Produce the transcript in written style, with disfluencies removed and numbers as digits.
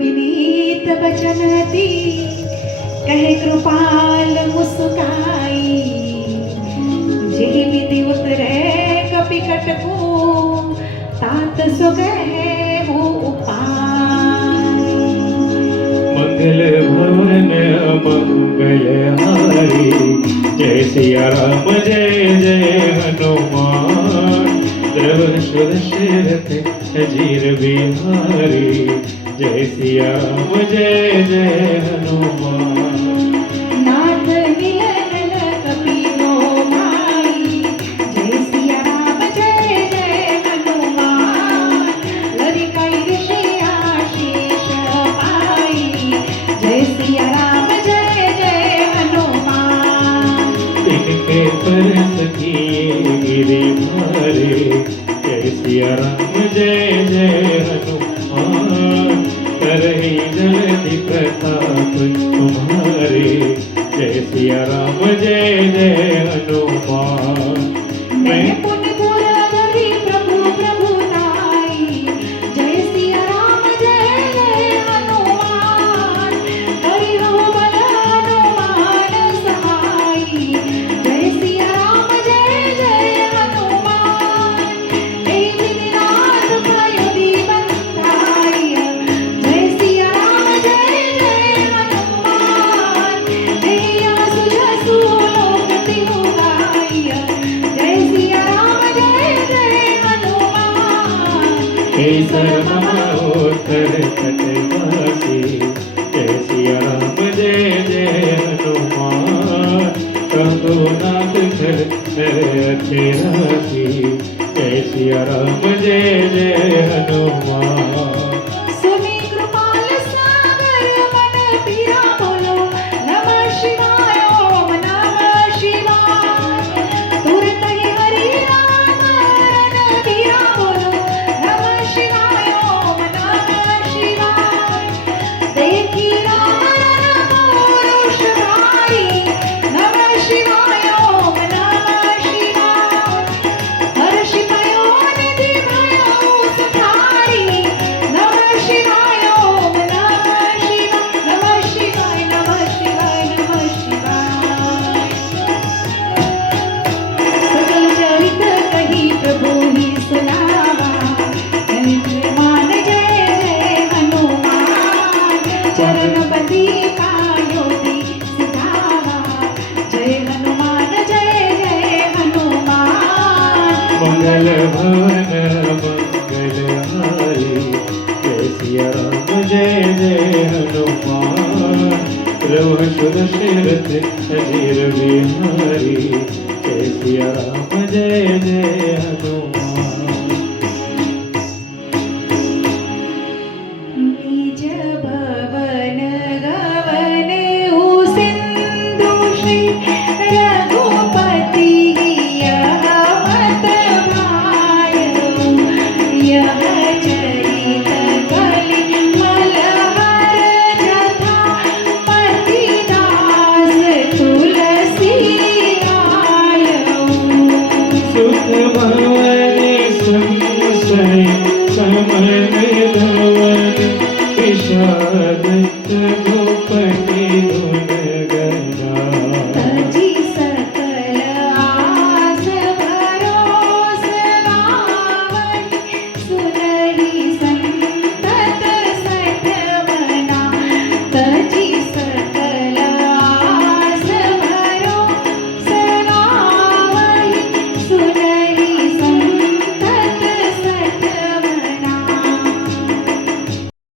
विनीत बचनती कहे कृपाल मुस्काई। जेहि विधि उतरे कपिकट को तात सो गए वो उपाय। मंगल भवन मंगलहारी, जय सिया राम जय जय हनुमान। द्रव सुदशरथ अजीर बिहारी, जय सिया राम जय जय हनुमान। नाथ मिलन कपिलो माई, जय सिया राम जय जय हनुमान। लरिकाई ऋषि आशीष पाई, जय सिया राम जय जय हनुमान। तिनके परस किए गिरि मारे, जय सिया राम जय जय हनुमान। करही जलधि प्रताप तुम्हारे, जय सिया राम जय जय हनुमान। मैं पुण्य पुरवरी प्रभु प्रभुताई, जय सिया राम जय जय हनुमान। हरिहो बल हनुमान सहाई, जय सिया राम जय जय हनुमान। हे विधिनाथ पयोधि बंधाई, जय सिया राम जय जय हनुमान। हे आसु जसु लोक तिहु गाई, जय सिया राम जय जय हनुमान। हे सर्वोत्तर तटवासी, जय सिया राम जय जय हनुमान। रघुनाथ घर तेरासी, जय सिया राम जय जय हनुमान। सुनी कृपाल सागर मन पीरा बोलो, नमः शिवाय ओम नमः शिवाय। तुरत ही हरि नाम रन पीरा बोलो, नमः शिवाय ओम नमः शिवाय। देखी राम रन पौरुष भाई, नमः शिवाय ओम नमः शिवाय। हर्ष भयो निधि भयो सुखाई, नमः शिवाय ओम नमः शिवाय। नमः शिवाय नमः शिवाय नमः शिवाय। सकल चरित कही प्रभु ही सुनावा, जय हनुमान जय जय हनुमान। चरण बंदी पायोधि सिधावा, जय हनुमान जय जय हनुमान। मंगल भवन मंगलहारी, जय सिया राम जय जय हनुमान। प्रभु सुदशरथ अजीर बिहारी, जय सिया राम जय जय हनुमान। निज भवन गवन सिंधु श्री रघुपति यह मत भायो। यह चरित कलि मलहर जथा, पति दास तुलसी आयो। सुख भवन संशय समन धवन, विषाद